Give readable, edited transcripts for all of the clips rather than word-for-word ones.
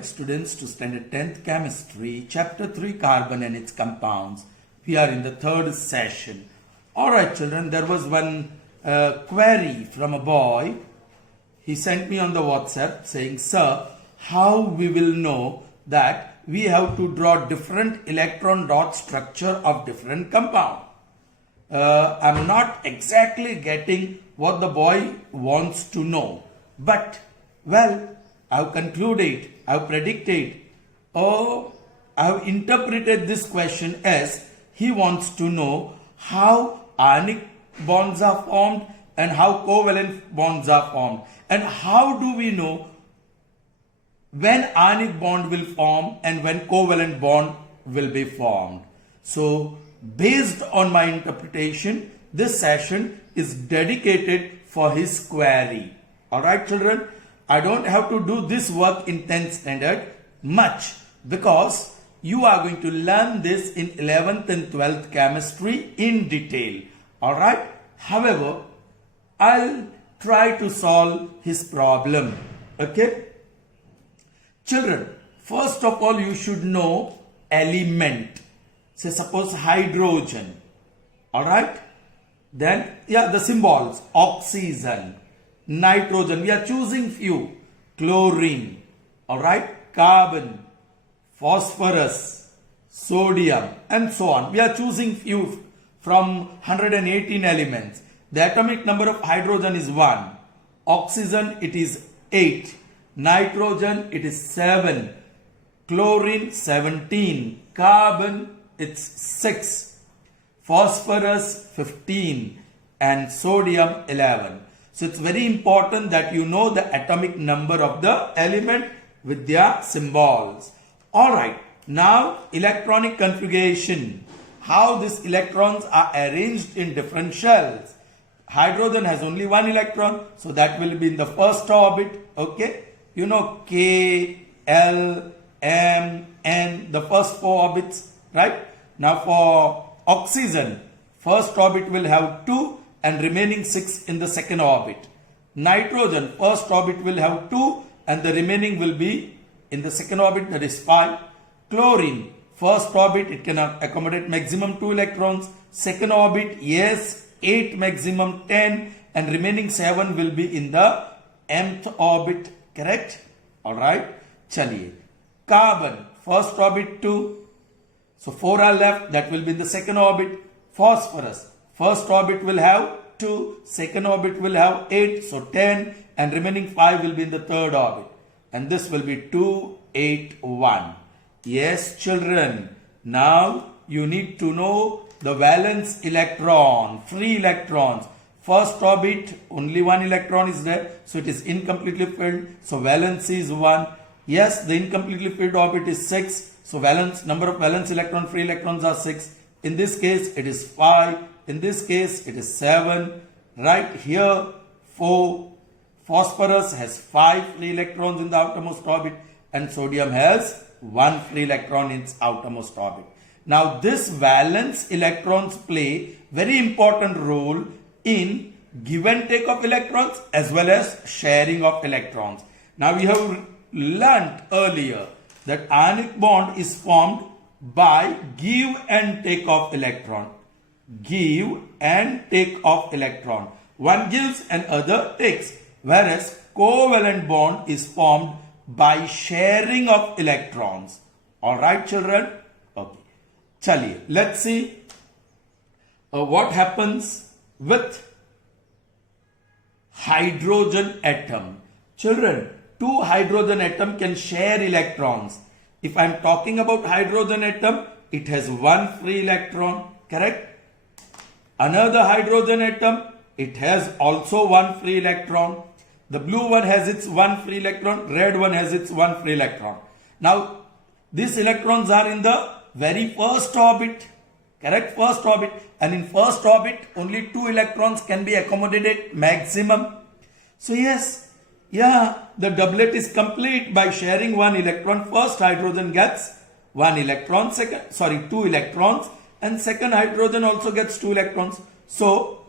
Alright students, to standard 10th chemistry, chapter 3 carbon and its compounds. We are in the third session. Alright children, there was one query from a boy. He sent me on the WhatsApp saying, sir, how we will know that we have to draw different electron dot structure of different compound. I'm not exactly getting what the boy wants to know, but well, I've concluded, I've predicted, or I've interpreted this question as he wants to know how ionic bonds are formed and how covalent bonds are formed, and how do we know when ionic bond will form and when covalent bond will be formed. So based on my interpretation, this session is dedicated for his query. Alright children, I don't have to do this work in 10th standard much because you are going to learn this in 11th and 12th chemistry in detail. Alright, however, I'll try to solve his problem. Okay. Children, first of all, you should know element. Say suppose hydrogen. Alright. Then, the symbols. Oxygen, nitrogen. We are choosing few. Chlorine. Alright. Carbon, phosphorus, sodium, and so on. We are choosing few from 118 elements. The atomic number of hydrogen is 1. Oxygen, it is 8. Nitrogen, it is 7. Chlorine, 17. Carbon, it's 6. Phosphorus, 15. And sodium, 11. So it's very important that you know the atomic number of the element with their symbols. Alright, now electronic configuration. How these electrons are arranged in different shells. Hydrogen has only one electron, so that will be in the first orbit. Okay, you know K, L, M, N, the first 4 orbits, right? Now for oxygen, first orbit will have 2 and remaining 6 in the second orbit. Nitrogen, first orbit will have 2 and the remaining will be in the second orbit, that is 5. Chlorine, first orbit, it can accommodate maximum 2 electrons. Second orbit, yes, 8 maximum 10 and remaining 7 will be in the mth orbit, correct? Alright, chaliye. Carbon, first orbit 2, so 4 are left, that will be in the second orbit. Phosphorus, first orbit will have 2, second orbit will have 8, so 10 and remaining 5 will be in the third orbit. And this will be 2, 8, 1. Yes children, now you need to know the valence electron, free electrons. First orbit, only one electron is there, so it is incompletely filled, so valence is 1. Yes, the incompletely filled orbit is 6, so number of valence electron, free electrons are 6. In this case, it is 5. In this case, it is 7. Right here, 4. Phosphorus has 5 free electrons in the outermost orbit and sodium has 1 free electron in its outermost orbit. Now this valence electrons play very important role in give and take of electrons as well as sharing of electrons. Now we have learnt earlier that ionic bond is formed by give and take of electron. Give and take of electron. One gives and other takes. Whereas covalent bond is formed by sharing of electrons. Alright children? Okay. Chaliye, let's see what happens with hydrogen atom. Children, 2 hydrogen atom can share electrons. If I am talking about hydrogen atom, it has 1 free electron, correct? Another hydrogen atom, it has also 1 free electron. The blue one has its 1 free electron, red one has its 1 free electron. Now, these electrons are in the very first orbit, correct? First orbit. And in first orbit, only 2 electrons can be accommodated maximum. So yes, the doublet is complete by sharing 1 electron. First hydrogen gets 1 electron, 2 electrons, and second hydrogen also gets 2 electrons. So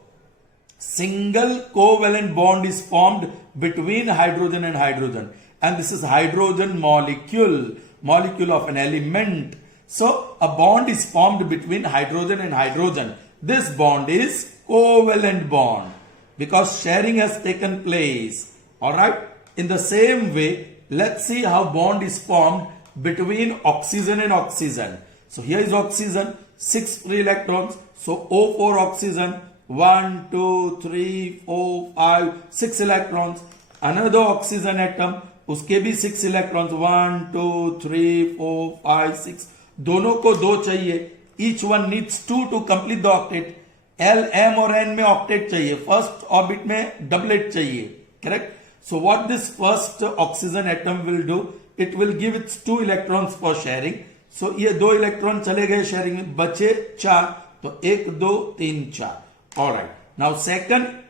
single covalent bond is formed between hydrogen and hydrogen. and this is hydrogen molecule, molecule of an element. So a bond is formed between hydrogen and hydrogen. This bond is covalent bond because sharing has taken place. Alright. In the same way, let's see how bond is formed between oxygen and oxygen. So here is oxygen, 6 free electrons. So O4 oxygen, 1, 2, 3, 4, 5, 6 electrons. Another oxygen atom, उसके भी 6 electrons, 1, 2, 3, 4, 5, 6. दोनों को 2 चाहिए. Each one needs 2 to complete the octet. L, M और N में octet चाहिए. First orbit में doublet चाहिए. Correct? So what this first oxygen atom will do, it will give its 2 electrons for sharing. So ये 2 electron चले गए sharing में, बचे 4. तो 1, 2, 3, 4. Alright. Now second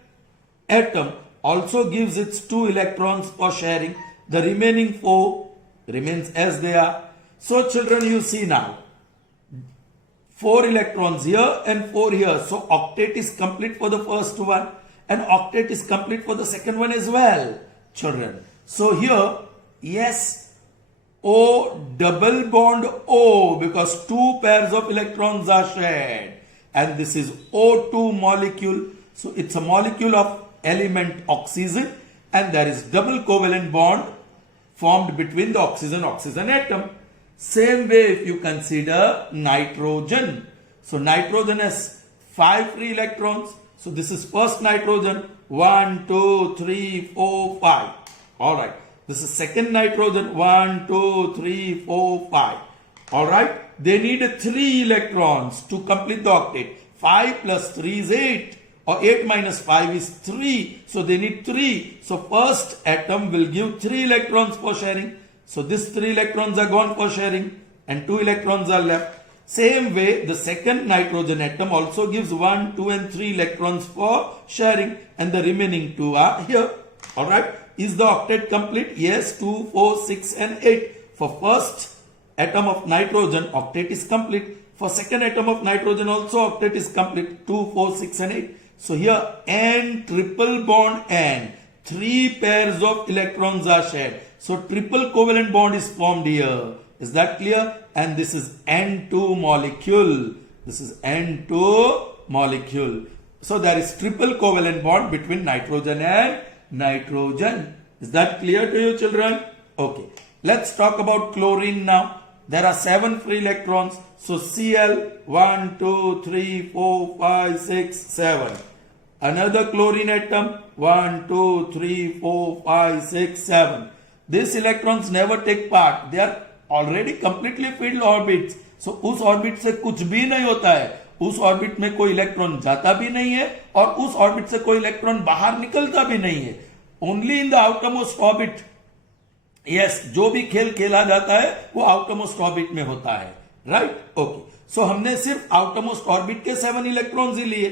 atom also gives its 2 electrons for sharing. The remaining 4 remains as they are. So children, you see now 4 electrons here and 4 here. So octet is complete for the first one and octet is complete for the second one as well, children. So here, yes, O double bond O because 2 pairs of electrons are shared. And this is O2 molecule. So it's a molecule of element oxygen and there is double covalent bond formed between the oxygen atom. Same way if you consider nitrogen. So nitrogen has 5 free electrons. So this is first nitrogen, 1, 2, 3, 4, 5. Alright. This is second nitrogen, 1, 2, 3, 4, 5. Alright. They need 3 electrons to complete the octet. 5 plus 3 is 8. Or 8 minus 5 is 3. So they need 3. So first atom will give 3 electrons for sharing. So these 3 electrons are gone for sharing and 2 electrons are left. Same way, the second nitrogen atom also gives 1, 2 and 3 electrons for sharing and the remaining 2 are here. Alright. Is the octet complete? Yes, 2, 4, 6 and 8. For first atom of nitrogen, octet is complete. For second atom of nitrogen also octet is complete. 2, 4, 6 and 8. So here N triple bond N. 3 pairs of electrons are shared. So triple covalent bond is formed here. Is that clear? And this is N2 molecule. This is N2 molecule. So there is triple covalent bond between nitrogen and nitrogen. Is that clear to you, children? Okay. Let's talk about chlorine now. There are 7 free electrons. So Cl, 1, 2, 3, 4, 5, 6, 7. Another chlorine atom, 1, 2, 3, 4, 5, 6, 7. These electrons never take part. They are already completely filled orbits. So उस ऑर्बिट से कुछ भी नहीं होता है. उस ऑर्बिट में कोई इलेक्ट्रॉन जाता भी नहीं है और उस ऑर्बिट से कोई इलेक्ट्रॉन बाहर निकलता भी नहीं है. Only in the outermost orbit, yes, जो भी खेल खेला जाता है वो आउटरमोस्ट ऑर्बिट में होता है. राइट? ओके. सो हमने सिर्फ आउटरमोस्ट ऑर्बिट के 7 इलेक्ट्रॉन्स ही लिए.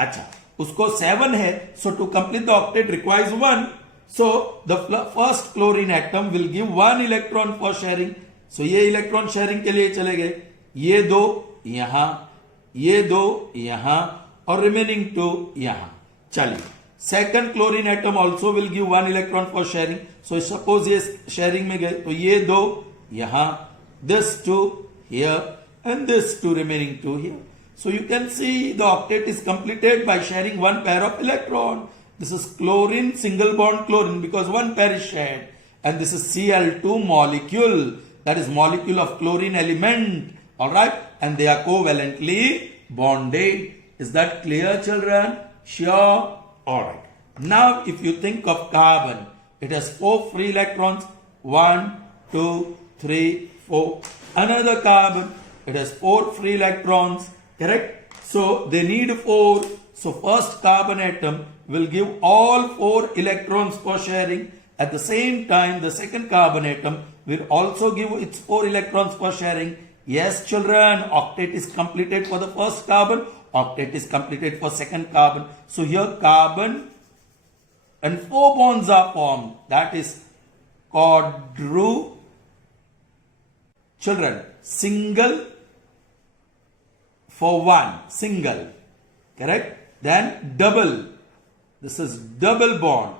अच्छा, उसको 7 है. So to complete the octet requires 1. So the first chlorine atom will give 1 electron for sharing. So ये इलेक्ट्रॉन शेयरिंग के लिए चले गए. ये 2 यहां, ये 2 यहां और रिमेनिंग 2 यहां. चलिए, second chlorine atom also will give 1 electron for sharing. So suppose ये शेयरिंग में गए तो ये 2 यहां, this 2 here and this 2 remaining 2 here. So you can see the octet is completed by sharing 1 pair of electron. This is chlorine, single bond chlorine because 1 pair is shared. And this is Cl2 molecule. That is molecule of chlorine element. Alright? And they are covalently bonded. Is that clear, children? Sure? Alright. Now if you think of carbon, it has 4 free electrons. 1, 2, 3, 4. Another carbon, it has 4 free electrons. Correct? So they need 4. So first carbon atom will give all 4 electrons for sharing. At the same time, the second carbon atom will also give its 4 electrons for sharing. Yes, children, octet is completed for the first carbon, octet is completed for second carbon. So here carbon and 4 bonds are formed. That is children, single for 1, single. Correct? Then double. This is double bond.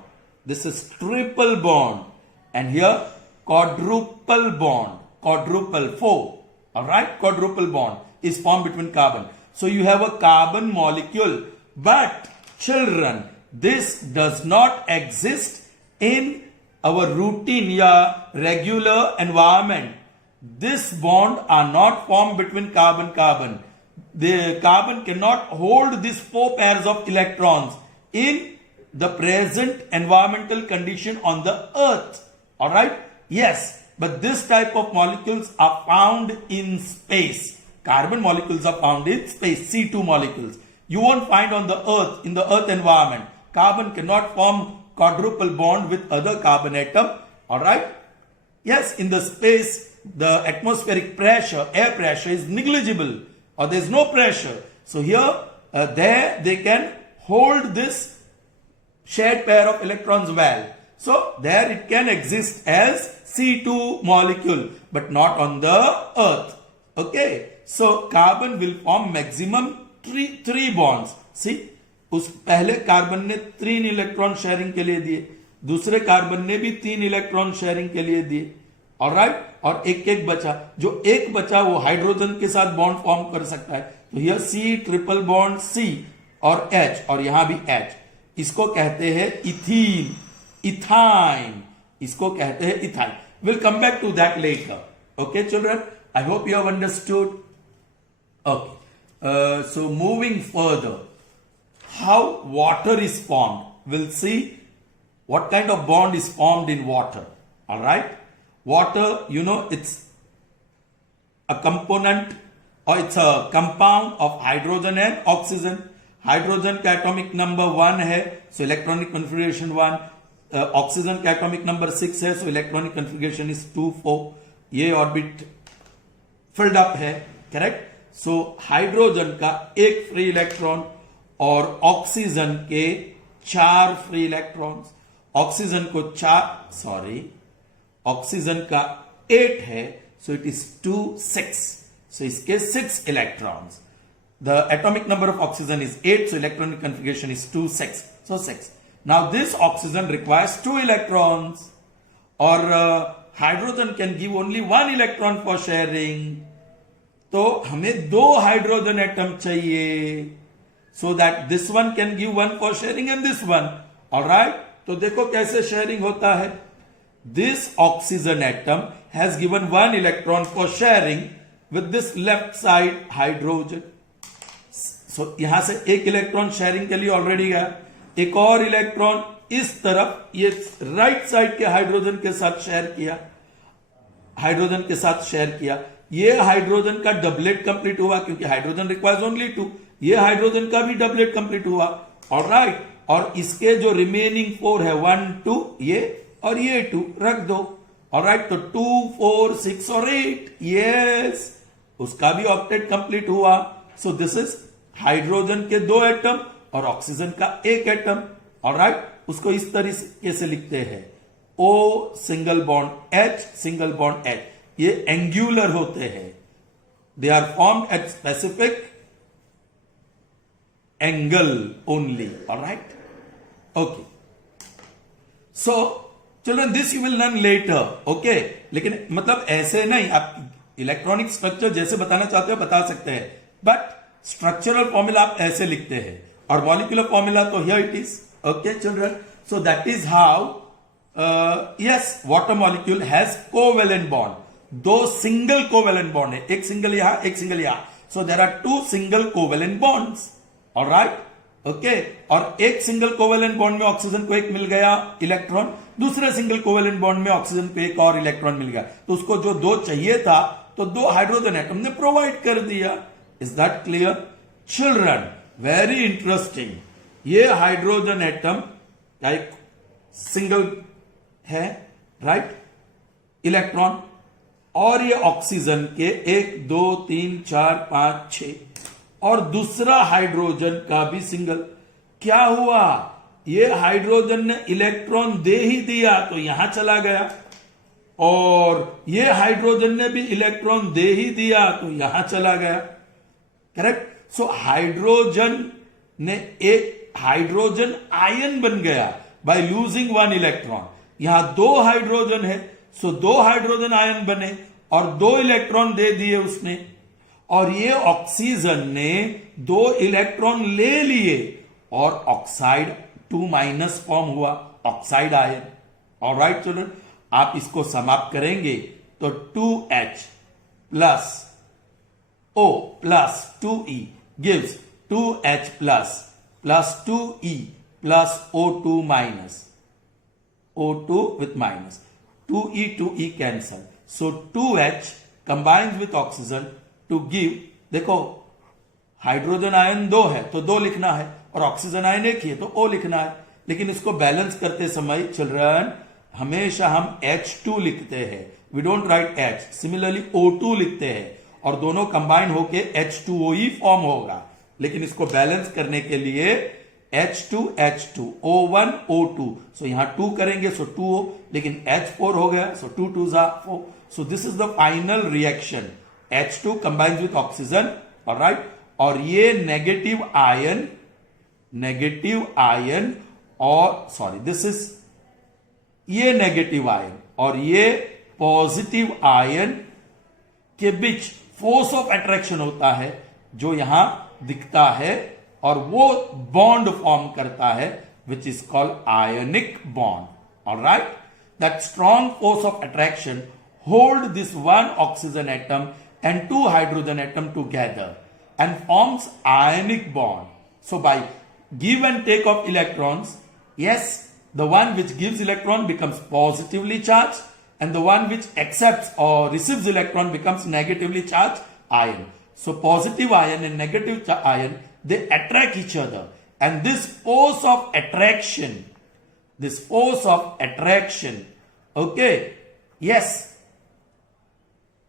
This is triple bond. and here quadruple bond, quadruple, 4. All right, quadruple bond is formed between carbon. So you have a carbon molecule, but children, this does not exist in our routine या regular environment. This bond are not formed between carbon. The carbon cannot hold these 4 pairs of electrons in the present environmental condition on the earth. All right? Yes, but this type of molecules are found in space. Carbon molecules are found in space, C2 molecules. You won't find on the earth, in the earth environment. Carbon cannot form quadruple bond with other carbon atom. All right? Yes, in the space, the atmospheric pressure, air pressure is negligible, or there is no pressure. So here, there they can hold this shared pair of electrons well. So there it can exist as C2 molecule, but not on the earth. Okay, so carbon will form maximum three bonds. See, उस पहले कार्बन ने 3 electron sharing के लिए दिए, दूसरे कार्बन ने भी 3 electron sharing के लिए दिए. ऑलराइट, और एक बचा, जो एक बचा वो हाइड्रोजन के साथ बॉन्ड फॉर्म कर सकता है. तो ये C ट्रिपल बॉन्ड C और H, और यहां भी H. इसको कहते हैं इथीन, इथाइन, इसको कहते हैं ethyne. Will come back to that later. Okay children, I hope you have understood. Okay, so moving further, how water is formed. We'll see what kind of bond is formed in water. All right, water, you know, it's a component, or it's a compound of hydrogen and oxygen. Hydrogen का atomic number 1 है, so electronic configuration 1. Oxygen का atomic number 6 है, so electronic configuration is 2 4. ये orbit filled up है, correct. So hydrogen का एक free electron और ऑक्सीजन के 4 फ्री इलेक्ट्रॉन्स. ऑक्सीजन को 4, ऑक्सीजन का 8 है, सो इट इज 2 6. सो इसके 6 electrons. The atomic number of oxygen is 8, so electronic configuration is 2 6. So 6. Now this oxygen requires 2 electrons, और hydrogen can give only 1 electron for sharing. तो हमें 2 hydrogen atom चाहिए, so that this one can give 1 for sharing and this one. All right, तो देखो कैसे शेयरिंग होता है. This oxygen atom has given 1 electron for sharing with this left side hydrogen. So यहां से एक इलेक्ट्रॉन शेयरिंग के लिए ऑलरेडी गया, एक और इलेक्ट्रॉन इस तरफ ये राइट साइड के हाइड्रोजन के साथ शेयर किया, हाइड्रोजन के साथ शेयर किया. ये हाइड्रोजन का डबलेट कंप्लीट हुआ, क्योंकि हाइड्रोजन रिक्वायर्स ओनली 2. ये हाइड्रोजन का भी डबलेट कंप्लीट हुआ. ऑलराइट, और इसके जो रिमेनिंग 4 है, 1 2 ये और ये 2 रख दो. ऑलराइट, तो 2 4 6 और 8, यस, उसका भी ऑक्टेट कंप्लीट हुआ. सो दिस इज हाइड्रोजन के 2 एटम और ऑक्सीजन का 1 एटम. ऑलराइट, उसको इस तरीके से लिखते हैं, O single bond H single bond H. ये एंगुलर होते हैं, they are formed at specific angle only. All right, okay. So children, this you will learn later. Okay, लेकिन मतलब ऐसे नहीं, आप इलेक्ट्रॉनिक स्ट्रक्चर जैसे बताना चाहते हो बता सकते हैं, बट स्ट्रक्चरल फॉर्मूला आप ऐसे लिखते हैं, और मॉलिक्यूलर फॉर्मूला तो here it is. Okay children, so that is how yes water molecule has covalent bond. 2 single covalent bond है, एक सिंगल यहां, एक सिंगल यहां. So there are 2 single covalent bonds. Alright, okay, और एक सिंगल कोवेलेंट बॉन्ड में oxygen को एक मिल गया इलेक्ट्रॉन, दूसरे सिंगल कोवेलेंट बॉन्ड में ऑक्सीजन को एक और इलेक्ट्रॉन मिल गया. तो उसको जो 2 चाहिए था, तो 2 हाइड्रोजन एटम ने प्रोवाइड कर दिया. Is that clear children? Very interesting. ये हाइड्रोजन एटम का एक सिंगल है, राइट, इलेक्ट्रॉन, और ये ऑक्सीजन के 1 2 3 4 5 6, और दूसरा हाइड्रोजन का भी सिंगल. क्या हुआ, ये हाइड्रोजन ने इलेक्ट्रॉन दे ही दिया तो यहां चला गया, और ये हाइड्रोजन ने भी इलेक्ट्रॉन दे ही दिया तो यहां चला गया. करेक्ट. सो हाइड्रोजन ने एक हाइड्रोजन आयन बन गया बाय लूजिंग 1 इलेक्ट्रॉन. यहां 2 हाइड्रोजन है, सो 2 हाइड्रोजन आयन बने और 2 इलेक्ट्रॉन दे दिए उसने, और ये ऑक्सीजन ने 2 इलेक्ट्रॉन ले लिए और ऑक्साइड 2- फॉर्म हुआ, ऑक्साइड आयन। ऑलराइट चिल्ड्रन, आप इसको समाप्त करेंगे तो 2H plus O plus 2E gives 2H plus 2E plus O2 minus, O2 with minus, 2E cancel, so 2H combines with oxygen to give, देखो हाइड्रोजन आयन 2 है तो 2 लिखना है और ऑक्सीजन आयन 1 ही है तो O लिखना है, लेकिन इसको बैलेंस करते समय चिल्ड्रन हमेशा हम H2 लिखते हैं, we don't write H, similarly O2 लिखते हैं और दोनों कंबाइन होके H2O फॉर्म होगा, लेकिन इसको बैलेंस करने के लिए H2 O1 O2, सो यहां 2 करेंगे सो 2O, लेकिन H4 हो गया सो 2 2 4, सो this is the final reaction, H2 combines with oxygen, alright, और ये नेगेटिव आयन और सॉरी दिस इज ये नेगेटिव आयन और ये पॉजिटिव आयन के बीच फोर्स ऑफ अट्रैक्शन होता है जो यहां दिखता है और वो बॉन्ड फॉर्म करता है which is called ionic bond, alright. That strong force of attraction hold this 1 oxygen atom and 2 hydrogen atom together and forms ionic bond. So by give and take of electrons, yes, the one which gives electron becomes positively charged and the one which accepts or receives electron becomes negatively charged ion. So positive ion and negative ion, they attract each other, and this force of attraction, okay, yes,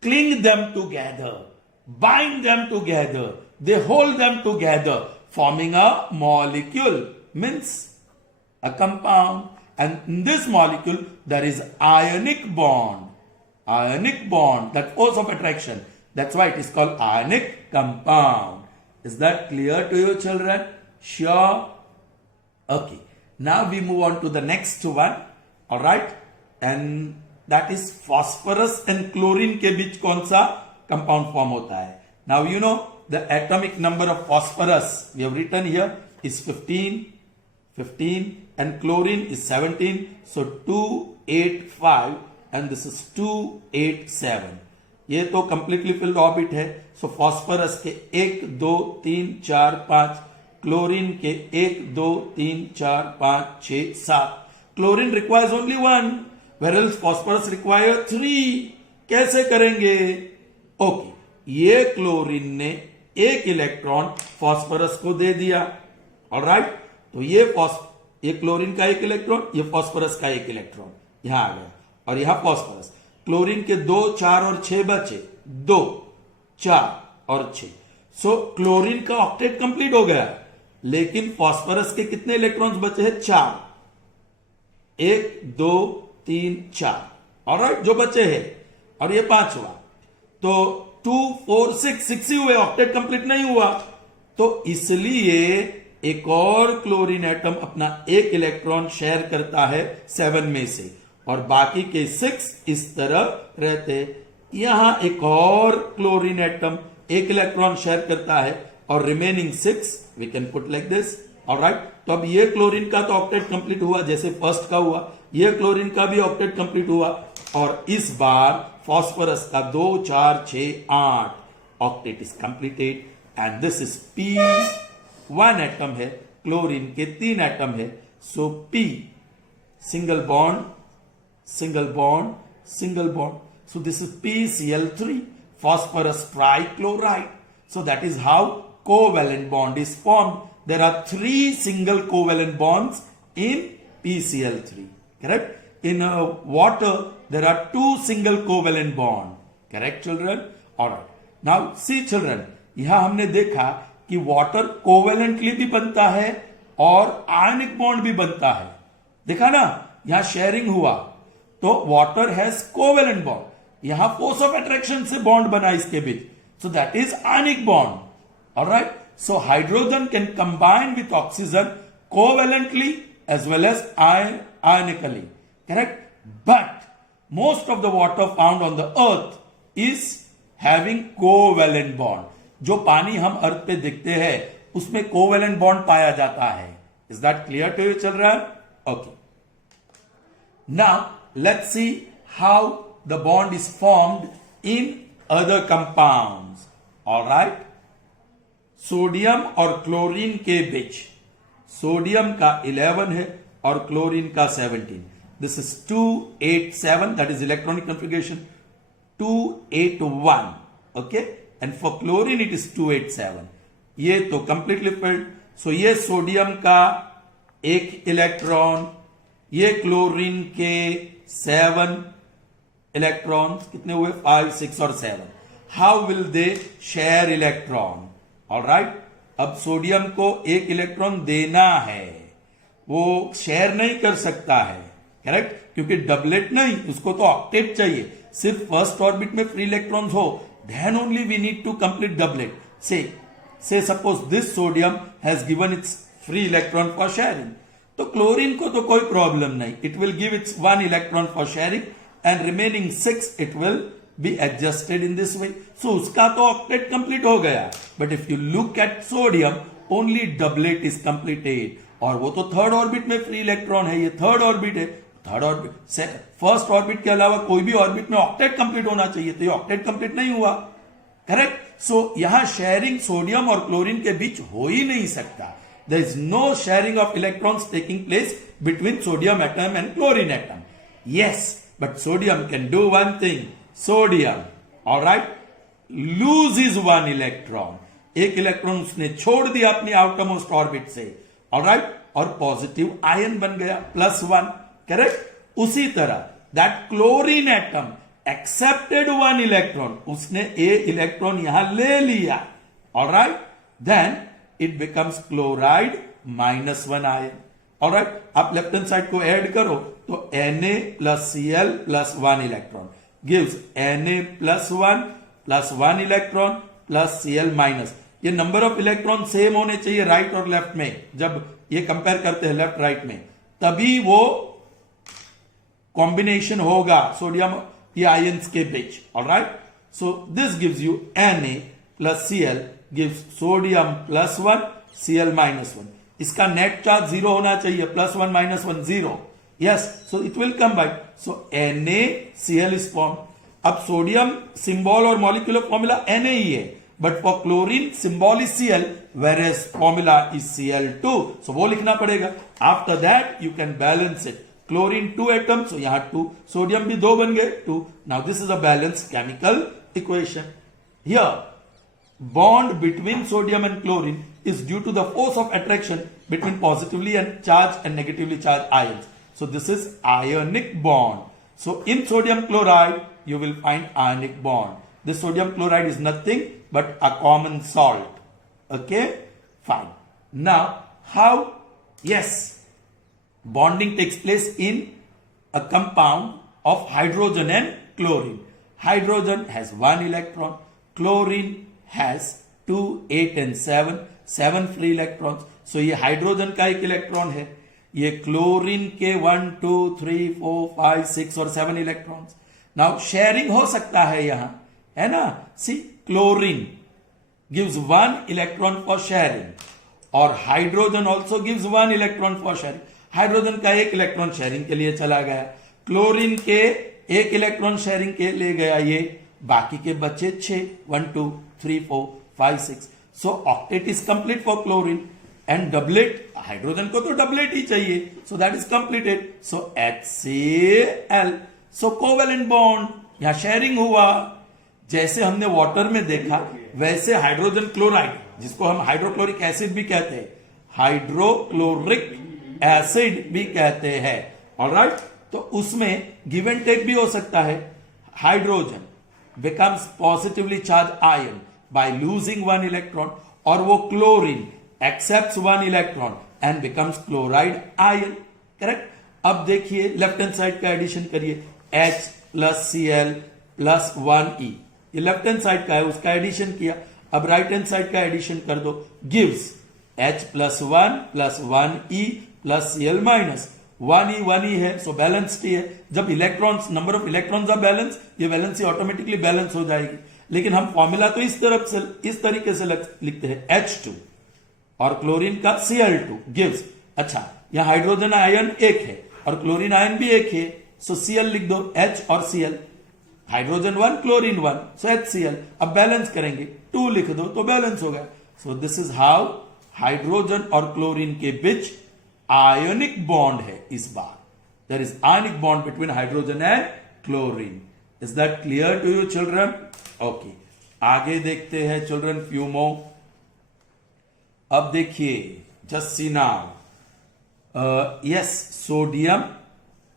cling them together, bind them together, they hold them together, forming a molecule, means a compound, and in this molecule there is ionic bond, that force of attraction, that's why it is called ionic compound. Is that clear to you children? Sure? Okay, now we move on to the next one, alright, and that is phosphorus and chlorine के बीच कौन सा compound form होता है? Now you know the atomic number of phosphorus we have written here is 15 and chlorine is 17, so 285 and this is 287. ये तो completely filled orbit है, so phosphorus के 1 2 3 4 5, chlorine के 1 2 3 4 5 6 7. Chlorine requires only 1. whereas phosphorus require 3. कैसे करेंगे? ओके, ये क्लोरीन ने 1 इलेक्ट्रॉन फॉस्फोरस को दे दिया, ऑलराइट, तो ये क्लोरीन का 1 इलेक्ट्रॉन, ये फॉस्फोरस का 1 इलेक्ट्रॉन यहां आ गया और यहां फॉस्फोरस, क्लोरीन के 2 4 और 6 बचे, 2 4 और 6, सो क्लोरीन का ऑक्टेट कंप्लीट हो गया, लेकिन फॉस्फोरस के कितने इलेक्ट्रॉन्स बचे हैं? 4, 1 2 3 4, ऑलराइट, जो बचे हैं, और ये 5वां, तो 2 4 6 ही हुए, ऑक्टेट कंप्लीट नहीं हुआ, तो इसलिए एक और क्लोरीन एटम अपना 1 इलेक्ट्रॉन शेयर करता है 7 में से और बाकी के 6 इस तरह रहते। यहां एक और क्लोरीन एटम 1 इलेक्ट्रॉन शेयर करता है और remaining 6 we can put like this, alright. तो अब ये क्लोरीन का तो ऑक्टेट कंप्लीट हुआ जैसे फर्स्ट का हुआ, ये क्लोरीन का भी ऑक्टेट कंप्लीट हुआ और इस बार फॉस्फोरस का 2 4 6 8 octet is completed and this is P. 1 atom है, क्लोरीन के 3 एटम है, so P single bond single bond single bond, so this is PCl3, phosphorus trichloride. So that is how covalent bond is formed. There are 3 single covalent bonds in PCl3, correct? In water there are 2 single covalent bond, correct children? Alright, now see children, यहां हमने देखा कि water covalently भी बनता है और ionic bond भी बनता है, देखा ना, यहां शेयरिंग हुआ तो वाटर हैज कोवेलेंट बॉन्ड, यहां फोर्स ऑफ अट्रैक्शन से बॉन्ड बना इसके बीच, so that is ionic bond, alright. So hydrogen can combine with oxygen covalently as well as ionically, correct. but most of the water found on the earth is having covalent bond. जो पानी हम अर्थ पे देखते हैं उसमें covalent bond पाया जाता है. Is that clear to you children? Okay. Now let's see how the bond is formed in other compounds. Alright. Sodium और क्लोरीन के बीच सोडियम का 11 है और क्लोरीन का 17. This is 287, that is electronic configuration 281. Okay. And for chlorine it is 287. ये तो completely filled. सो ये सोडियम का 1 इलेक्ट्रॉन, ये क्लोरीन के 7 इलेक्ट्रॉन्स. कितने हुए? 5, 6 और 7. How will they share electron? Alright. अब सोडियम को 1 इलेक्ट्रॉन देना है, वो शेयर नहीं कर सकता है. करेक्ट. क्योंकि डबलेट नहीं, उसको तो ऑक्टेट चाहिए. सिर्फ फर्स्ट ऑर्बिट में फ्री इलेक्ट्रॉन्स हो, then only we need to complete doublet. Say suppose this sodium has given its free electron for sharing. तो क्लोरीन को तो कोई प्रॉब्लम नहीं. It will give its 1 electron for sharing and remaining 6 it will be adjusted in this way. So उसका तो octet complete हो गया. But if you look at sodium, only doublet is completed. और वो तो थर्ड ऑर्बिट में free electron है, ये थर्ड ऑर्बिट है. थर्ड ऑर्बिट से फर्स्ट ऑर्बिट के अलावा कोई भी ऑर्बिट में ऑक्टेट कंप्लीट होना चाहिए, तो ये ऑक्टेट कंप्लीट नहीं हुआ. करेक्ट. सो यहां शेयरिंग सोडियम और क्लोरीन के बीच हो ही नहीं सकता. There is no sharing of electrons taking place between sodium atom and chlorine atom. Yes, but sodium can do one thing. Sodium, alright, loses 1 electron. 1 electron उसने छोड़ दिया अपनी आउटरमोस्ट ऑर्बिट से. ऑलराइट. और पॉजिटिव आयन बन गया +1. Correct. उसी तरह that chlorine atom accepted 1 electron, उसने ए इलेक्ट्रॉन यहां ले लिया. Alright. Then it becomes chloride -1 ion. Alright. आप लेफ्ट हैंड साइड को ऐड करो तो Na + Cl + 1 electron gives Na +1 +1 electron +Cl-. ये नंबर ऑफ इलेक्ट्रॉन सेम होने चाहिए राइट और लेफ्ट में. जब ये कंपेयर करते हैं लेफ्ट राइट में, तभी वो कॉम्बिनेशन होगा सोडियम ये आयंस के बीच. Alright. So this gives you Na + Cl gives sodium +1 Cl-1. इसका नेट चार्ज 0 होना चाहिए. +1 -1 0. Yes. So it will come by. So NaCl is form. अब सोडियम सिंबल और मॉलिक्यूलर फॉर्मूला Na ही है, but for chlorine symbol is Cl whereas formula is Cl2. So वो लिखना पड़ेगा. After that you can balance it. Chlorine 2 atom, so यहां 2. Sodium भी 2 बन गए 2. Now this is a balance chemical equation. Here bond between sodium and chlorine is due to the force of attraction between positively and charged and negatively charged ions. So this is ionic bond. So in sodium chloride you will find ionic bond. This sodium chloride is nothing but a common salt. Okay, fine. Now how? Yes, bonding takes place in a compound of hydrogen and chlorine. Hydrogen has 1 electron, chlorine has 2, 8 and 7 free electrons. So ये हाइड्रोजन का 1 इलेक्ट्रॉन है, ये क्लोरीन के 1, 2, 3, 4, 5, 6 और 7 electrons. Now sharing हो सकता है यहां, है ना. See, chlorine gives 1 electron for sharing और hydrogen also gives 1 electron for sharing. Hydrogen का 1 इलेक्ट्रॉन शेयरिंग के लिए चला गया, क्लोरीन के 1 इलेक्ट्रॉन शेयरिंग के ले गया, ये बाकी के बच्चे 6, 1, 2, 3, 4, 5, 6. So octet is complete for chlorine and doublet, hydrogen को तो डबलेट ही चाहिए, so that is completed. So HCl. So covalent bond, यहां शेयरिंग हुआ. जैसे हमने वाटर में देखा वैसे हाइड्रोजन क्लोराइड, जिसको हम हाइड्रोक्लोरिक एसिड भी कहते हैं, हाइड्रोक्लोरिक एसिड भी कहते हैं. ऑलराइट. तो उसमें गिव एंड टेक भी हो सकता है. Hydrogen becomes positively charged ion by losing 1 electron, और वो chlorine accepts 1 electron and becomes chloride ion. Correct. अब देखिए लेफ्ट हैंड साइड का एडिशन करिए. H + Cl + 1E, ये लेफ्ट हैंड साइड का है, उसका एडिशन किया. अब राइट हैंड साइड का एडिशन कर दो. गिव्स H + 1 + 1E + Cl-. 1 ही है, सो बैलेंस्ड ही है। जब electrons, number of electrons are balance, ये वैलेंसी ऑटोमेटिकली बैलेंस हो जाएगी। लेकिन हम फॉर्मूला तो इस तरीके से लिखते हैं, H2 और क्लोरीन का Cl2 गिव्स, अच्छा यहां हाइड्रोजन आयन एक है और क्लोरीन आयन भी एक है, सो Cl लिख दो, H और Cl, hydrogen 1 chlorine 1, so HCl। अब बैलेंस करेंगे, 2 लिख दो तो बैलेंस हो गया। So this is how hydrogen और क्लोरीन के बीच आयोनिक बॉन्ड है। इस बार there is ionic bond between hydrogen and chlorine. Is that clear to you children? Okay, आगे देखते हैं चिल्ड्रन, फ्यू मोर। अब देखिए, just see now, yes, sodium,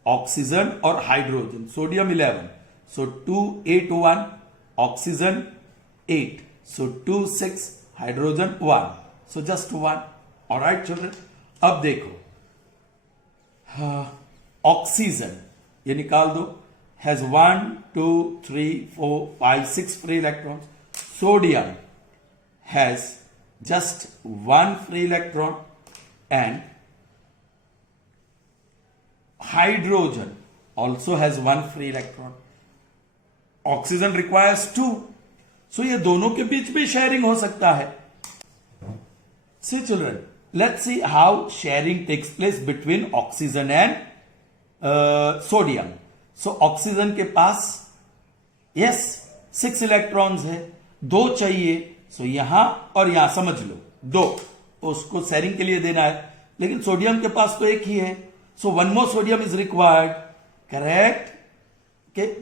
oxygen और हाइड्रोजन। सोडियम 11, so 2 8 1, oxygen 8, so 2 6, hydrogen 1, so just 1. All right children, अब देखो, ऑक्सीजन ये निकाल दो, has 1 2 3 4 5 6 free electrons. Sodium has just 1 free electron and hydrogen also has 1 free electron. Oxygen requires 2, so ये दोनों के बीच भी शेयरिंग हो सकता है। See children, let's see how sharing takes place between oxygen and sodium. So oxygen के पास यस 6 इलेक्ट्रॉन्स है, 2 चाहिए, सो यहां और यहां समझ लो 2 उसको शेयरिंग के लिए देना है, लेकिन सोडियम के पास तो एक ही है, सो 1 more sodium is required, correct? Okay,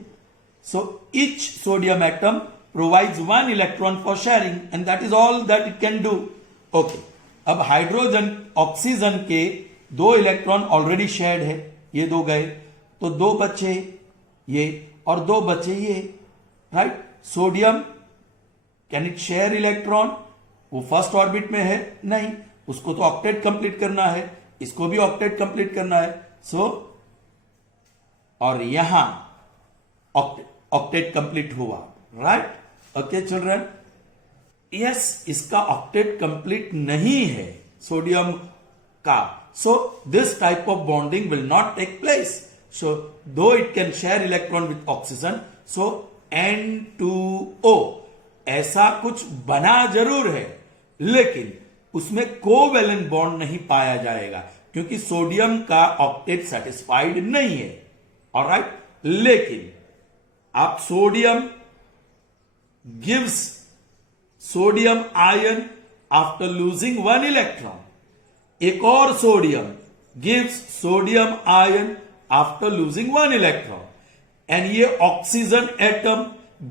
so each sodium atom provides 1 electron for sharing and that is all that it can do. Okay, अब हाइड्रोजन ऑक्सीजन के 2 इलेक्ट्रॉन ऑलरेडी शेयर्ड है, ये 2 गए, तो 2 बचे ये और 2 बचे ये, right? Sodium can it share electron? वो फर्स्ट ऑर्बिट में है, नहीं, उसको तो ऑक्टेट कंप्लीट करना है, इसको भी ऑक्टेट कंप्लीट करना है, सो और यहां ऑक्टेट कंप्लीट हुआ, राइट? ओके चिल्ड्रन, यस, इसका ऑक्टेट कंप्लीट नहीं है सोडियम का, so this type of bonding will not take place. So though it can share electron with oxygen, so N2O ऐसा कुछ बना जरूर है, लेकिन उसमें कोवेलेंट बॉन्ड नहीं पाया जाएगा क्योंकि सोडियम का ऑक्टेट सेटिस्फाइड नहीं है, ऑलराइट? लेकिन आप sodium gives sodium ion after losing 1 electron, एक और sodium gives sodium ion after losing 1 electron, and ये oxygen atom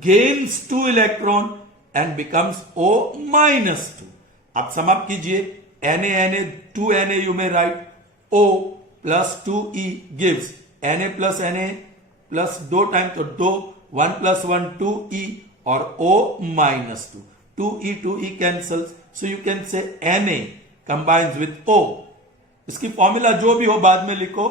gains 2 electron and becomes O-2। आप समाप्त कीजिए, Na 2 Na you may write, O plus 2E gives Na plus Na plus 2 टाइम तो 2, 1 plus 1 2E और O-2, 2E cancels, so you can say Na combines with O। इसकी फॉर्मूला जो भी हो बाद में लिखो,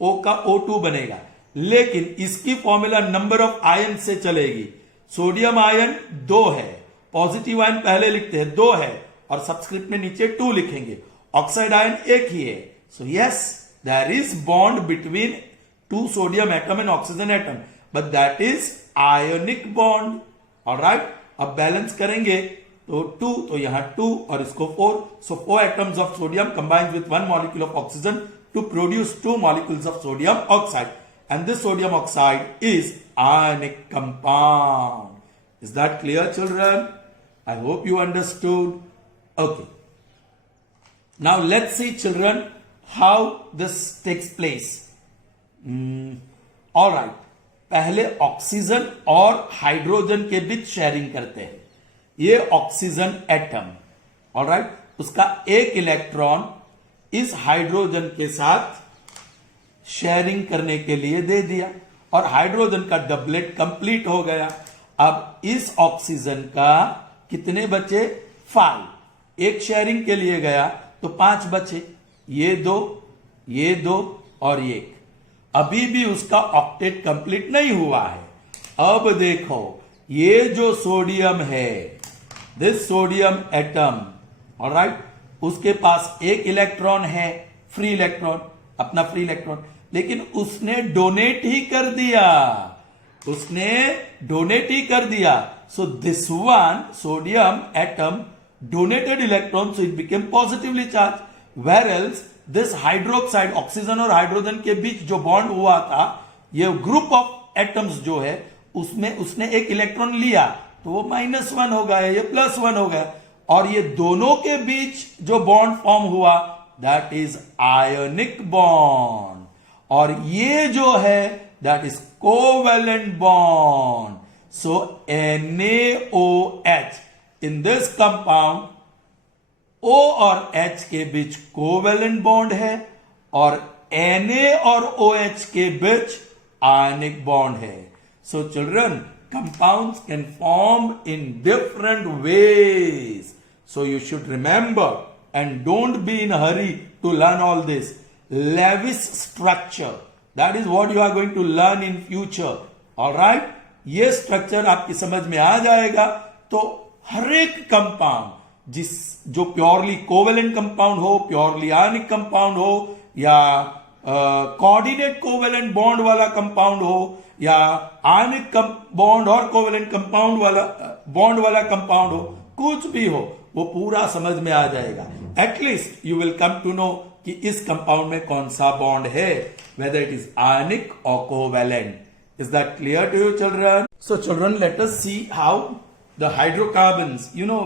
O का O2 बनेगा, लेकिन इसकी फॉर्मूला नंबर ऑफ आयन से चलेगी। सोडियम आयन 2 है, पॉजिटिव आयन पहले लिखते हैं 2 है और सब्सक्रिप्ट में नीचे 2 लिखेंगे, ऑक्साइड आयन एक ही है, so yes there is bond between 2 sodium atom and oxygen atom, but that is ionic bond, alright? अब बैलेंस करेंगे तो 2, तो यहां 2 और इसको 4, so 4 atoms of sodium combines with 1 molecule of oxygen to produce 2 molecules of sodium oxide, and this sodium oxide is ionic compound. Is that clear children? I hope you understood. Okay, now let's see children how this takes place. All right, पहले ऑक्सीजन और hydrogen के बीच शेयरिंग करते हैं। ये oxygen atom, all right, उसका एक इलेक्ट्रॉन इस हाइड्रोजन के साथ शेयरिंग करने के लिए दे दिया और हाइड्रोजन का डबलेट कंप्लीट हो गया। अब इस ऑक्सीजन का कितने बचे? 5, एक शेयरिंग के लिए गया तो 5 बचे, ये 2 और 1। अभी भी उसका ऑक्टेट कंप्लीट नहीं हुआ है। अब देखो, ये जो सोडियम है, दिस सोडियम एटम, ऑलराइट, उसके पास एक इलेक्ट्रॉन है, फ्री इलेक्ट्रॉन, अपना फ्री इलेक्ट्रॉन, लेकिन उसने डोनेट ही कर दिया, उसने डोनेट ही कर दिया. So this one sodium atom donated electron, so it became positively charged. Where else this hydroxide, oxygen और हाइड्रोजन के बीच जो बॉन्ड हुआ था, ये ग्रुप ऑफ एटम्स जो है उसमें उसने एक इलेक्ट्रॉन लिया, तो वो -1 हो गया, ये +1 हो गया. और ये दोनों के बीच जो बॉन्ड फॉर्म हुआ, दैट इज आयोनिक बॉन्ड. और ये जो है that is covalent bond. So NaOH in this compound, O और H के बीच कोवेलेंट बॉन्ड है और Na और OH के बीच आयनिक बॉन्ड है. So children, compounds can form in different ways. So you should remember and don't be in a hurry to learn all this. Lewis structure, that is what you are going to learn in future. Alright? ये structure आपकी समझ में आ जाएगा तो हर एक कंपाउंड जो purely covalent compound हो, प्योरली आयनिक कंपाउंड हो, या कोऑर्डिनेट कोवेलेंट बॉन्ड वाला कंपाउंड हो, या आयनिक बॉन्ड और कोवेलेंट कंपाउंड वाला बॉन्ड वाला कंपाउंड हो, कुछ भी हो, वो पूरा समझ में आ जाएगा. At least you will come to know कि इस कंपाउंड में कौन सा बॉन्ड है, वेदर इट इज आयनिक और covalent. Is that clear to you children? So children, let us see how the hydrocarbons, you know,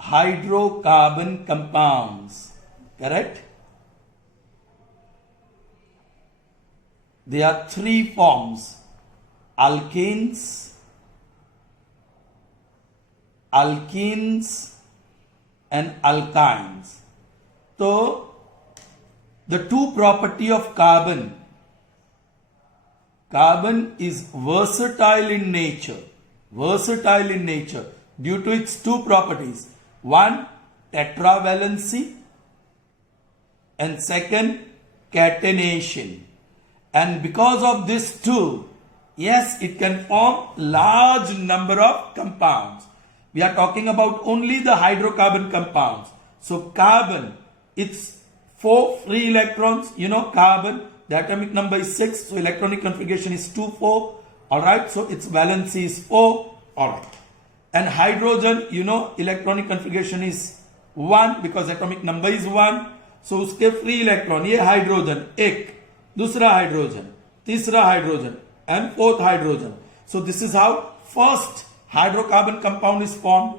hydrocarbon compounds, correct? There are three forms: alkanes, alkenes, and alkynes. So, the two property of carbon is versatile in nature. Versatile in nature due to its two properties. One, tetravalency, and second, catenation. And because of this two, yes, it can form large number of compounds. We are talking about only the hydrocarbon compounds. So carbon, it's 4 free electrons. You know, carbon, the atomic number is 6, so electronic configuration is 2, 4. Alright, so its valency is 4. Alright. And hydrogen, you know, electronic configuration is 1 because atomic number is 1. So uske free electron, ये hydrogen, एक, दूसरा हाइड्रोजन, तीसरा hydrogen and fourth hydrogen. So this is how first hydrocarbon compound is form.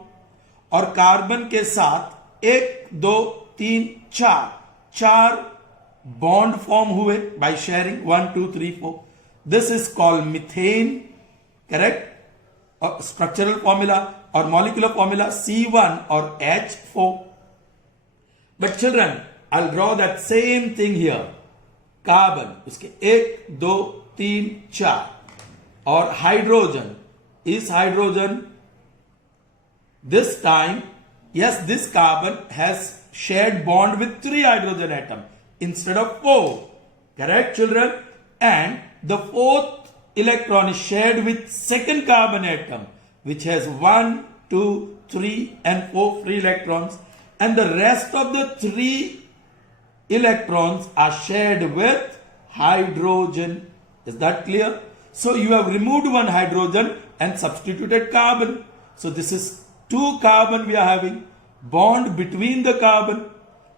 और कार्बन के साथ 1, 2, 3, 4 bond form हुए by sharing 1, 2, 3, 4. This is called methane, correct? Structural formula और molecular formula C1 और H4. But children, I will draw that same thing here. Carbon, उसके 1, 2, 3, 4, और हाइड्रोजन, इस hydrogen, this time, yes, this carbon has shared bond with 3 hydrogen atom instead of 4. Correct, children? And the 4th electron is shared with second carbon atom, which has 1, 2, 3, and 4 free electrons. And the rest of the 3 electrons are shared with hydrogen. Is that clear? So you have removed one hydrogen and substituted carbon. So this is 2 carbon we are having. Bond between the carbon.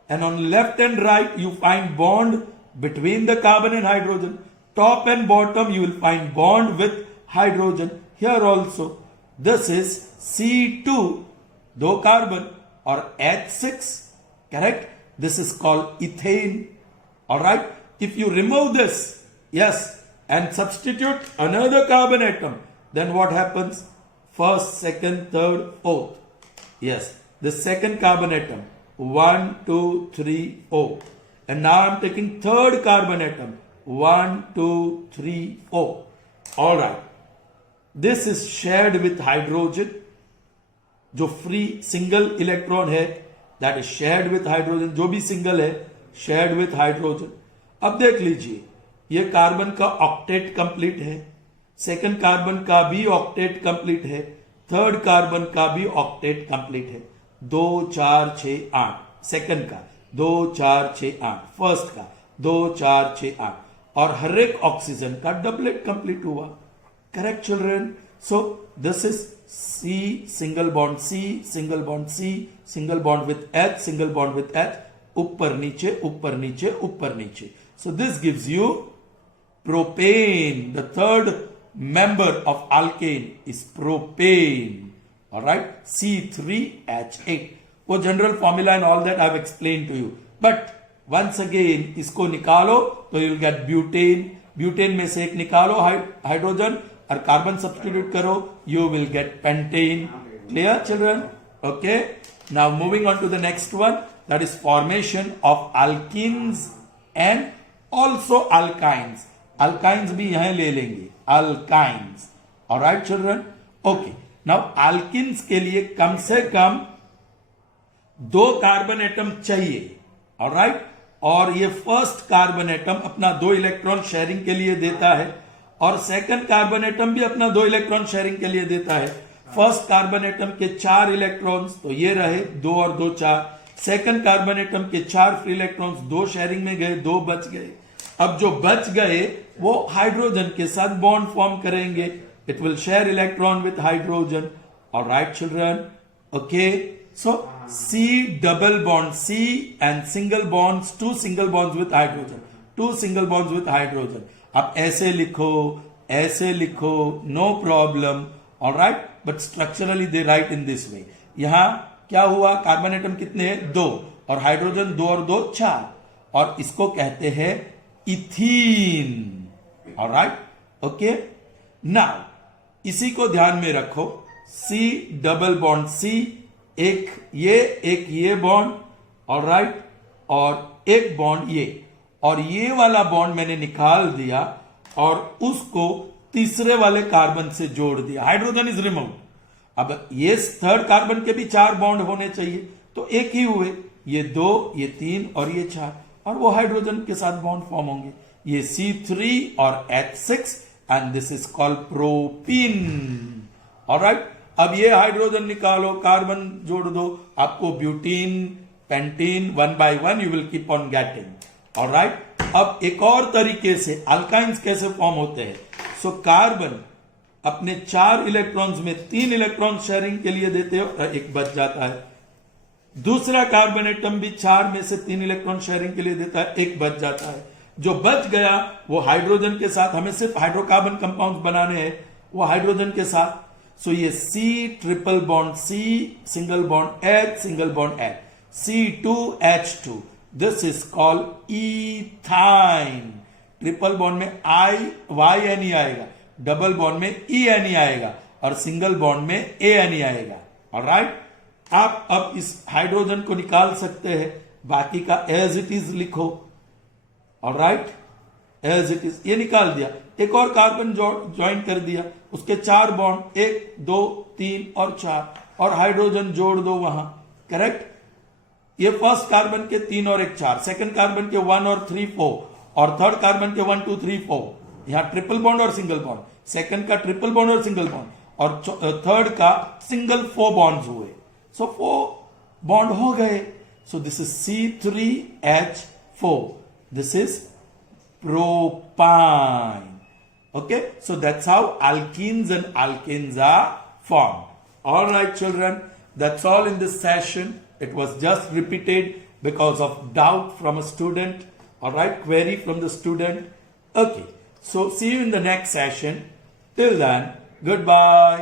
And on left and right you find bond between the carbon and hydrogen. Top and bottom you will find bond with hydrogen. Here also. This is C2, 2 carbon, or H6. Correct? This is called ethane. Alright? If you remove this, yes, and substitute another carbon atom, then what happens? First, second, third, fourth. Yes, the second carbon atom. 1, 2, 3, 4. And now I'm taking third carbon atom. 1, 2, 3, 4. Alright. This is shared with hydrogen. जो free single electron है, that is shared with hydrogen. जो भी सिंगल है, shared with hydrogen. अब देख लीजिए, ये कार्बन का ऑक्टेट कंप्लीट है, सेकंड कार्बन का भी ऑक्टेट कंप्लीट है, थर्ड कार्बन का भी ऑक्टेट कंप्लीट है. 2, 4, 6, 8 सेकंड का, 2, 4, 6, 8 फर्स्ट का, 2 4 6 8 और हर एक ऑक्सीजन का डबलेट कंप्लीट हुआ. Correct children? So this is C single bond C single bond C single bond with H single bond with H, ऊपर नीचे ऊपर नीचे ऊपर नीचे. So this gives you propane. The third member of alkane is propane. All right, C3H8. वो general formula and all that I have explain to you. But once again इसको निकालो तो you will get butane. Butane में से एक निकालो hydrogen और carbon substitute करो, you will get pentane. Clear children? Okay, now moving on to the next one, that is formation of alkenes and also alkynes. Alkynes भी यहां ले लेंगे, alkynes. Alright children? Okay, now alkenes के लिए कम से कम 2 carbon atom चाहिए. ऑलराइट, और ये फर्स्ट कार्बन एटम अपना 2 इलेक्ट्रॉन शेयरिंग के लिए देता है और सेकंड कार्बन एटम भी अपना 2 इलेक्ट्रॉन शेयरिंग के लिए देता है. फर्स्ट कार्बन एटम के 4 इलेक्ट्रॉन्स तो ये रहे 2 और 2 4. सेकंड कार्बन एटम के 4 फ्री इलेक्ट्रॉन्स 2 शेयरिंग में गए, 2 बच गए. अब जो बच गए वो हाइड्रोजन के साथ बॉन्ड फॉर्म करेंगे. It will share electron with hydrogen. Alright children? Okay, so C double bond C and single bonds, 2 single bonds with hydrogen, 2 single bonds with hydrogen. आप ऐसे लिखो, no problem. Alright, but structurally they write in this way. यहां क्या हुआ, carbon atom कितने हैं? 2 और हाइड्रोजन 2 और 2 4 और इसको कहते हैं इथीन. Alright, okay. नाउ इसी को ध्यान में रखो. C डबल बॉन्ड C, एक ये बॉन्ड. ऑलराइट, और एक बॉन्ड ये, और ये वाला बॉन्ड मैंने निकाल दिया और उसको तीसरे वाले कार्बन से जोड़ दिया. Hydrogen is remove. अब ये थर्ड कार्बन के भी 4 बॉन्ड होने चाहिए तो एक ही हुए, ये 2 ये 3 और ये 4, और वो हाइड्रोजन के साथ बॉन्ड फॉर्म होंगे. ये C3 और H6 and this is called propene. Alright, अब ये हाइड्रोजन निकालो, कार्बन जोड़ दो, आपको butene, pentene 1 by 1 you will keep on getting. Alright, अब एक और तरीके से अल्काइंस कैसे फॉर्म होते हैं. सो कार्बन अपने 4 इलेक्ट्रॉन्स में 3 इलेक्ट्रॉन शेयरिंग के लिए देते हो, एक बच जाता है. दूसरा कार्बन एटम भी 4 में से 3 इलेक्ट्रॉन शेयरिंग के लिए देता है, एक बच जाता है. जो बच गया वो हाइड्रोजन के साथ, हमें सिर्फ हाइड्रोकार्बन कंपाउंड बनाने हैं, वो हाइड्रोजन के साथ. सो ये C triple bond C single bond H single bond H, C2H2, this is called ethyne. Triple bond में YNE आएगा, डबल बॉन्ड में ENE आएगा और सिंगल बॉन्ड में ANE आएगा. ऑलराइट, आप अब इस हाइड्रोजन को निकाल सकते हैं, बाकी का एज इट इज लिखो. ऑलराइट, एज इट इज, ये निकाल दिया. एक और कार्बन ज्वाइन कर दिया, उसके 4 बॉन्ड 1 2 3 और 4 और हाइड्रोजन जोड़ दो वहां. करेक्ट, ये फर्स्ट कार्बन के 3 और 1 4, सेकंड कार्बन के 1 और 3 4 और थर्ड कार्बन के 1 2 3 4. यहां ट्रिपल बॉन्ड और सिंगल बॉन्ड, सेकंड का ट्रिपल बॉन्ड और सिंगल बॉन्ड और थर्ड का सिंगल 4 बॉन्ड्स हुए. सो 4 बॉन्ड हो गए. सो this is C3H4, this is propine. Okay, so that's how alkenes and alkanes are formed. All right children, that's all in this session. It was just repeated because of doubt from a student. All right, query from the student. Okay, so see you in the next session. Till then, goodbye.